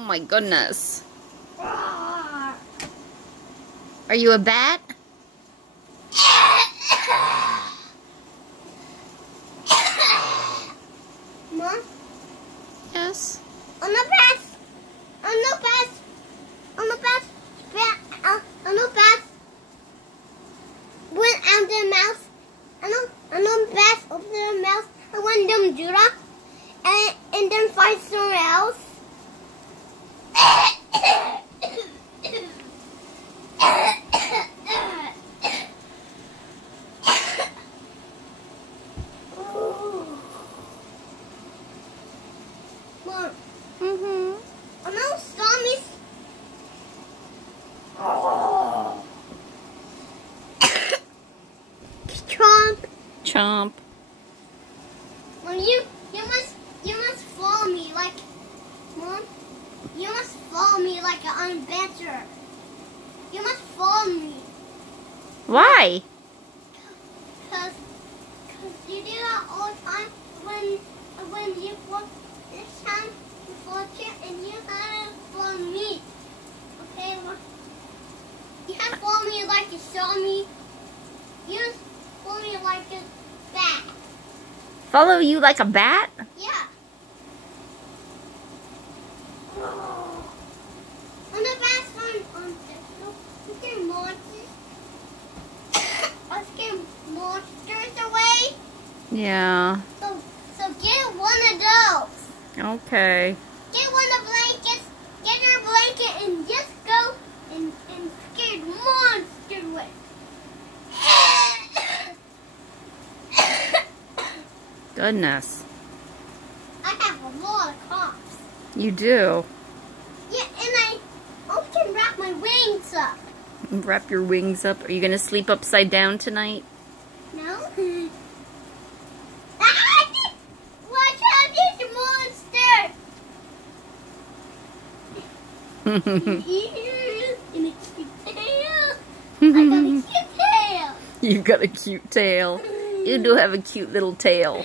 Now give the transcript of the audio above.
Oh my goodness. Are you a bat? Mom? Yes. On the bus! On the bus! On the bus! On the bus! Went out the mouse. On the bus, open the mouse. I went them Judah. And then find somewhere else. Mom. I know zombies. Chomp. Chomp. Well, you must follow me like, Mom. You must follow me like an adventure. You must follow me. Why? Cause you do that all the time when you fall this time you fall here and you have to follow me. Okay, you have to follow me like you saw me. You just follow me like a bat. Follow you like a bat? Yeah. On the best on let's get monsters. Let's get monsters away. Yeah. So get one of those. Okay. Get one of the blankets. Get your blanket and just go and scare the monster away. Goodness. I have a lot of coughs. You do. Yeah, and I can wrap my wings up. Wrap your wings up. Are you going to sleep upside down tonight? No. Watch out, there's a monster. And a cute tail. I got a cute tail. You've got a cute tail. You do have a cute little tail.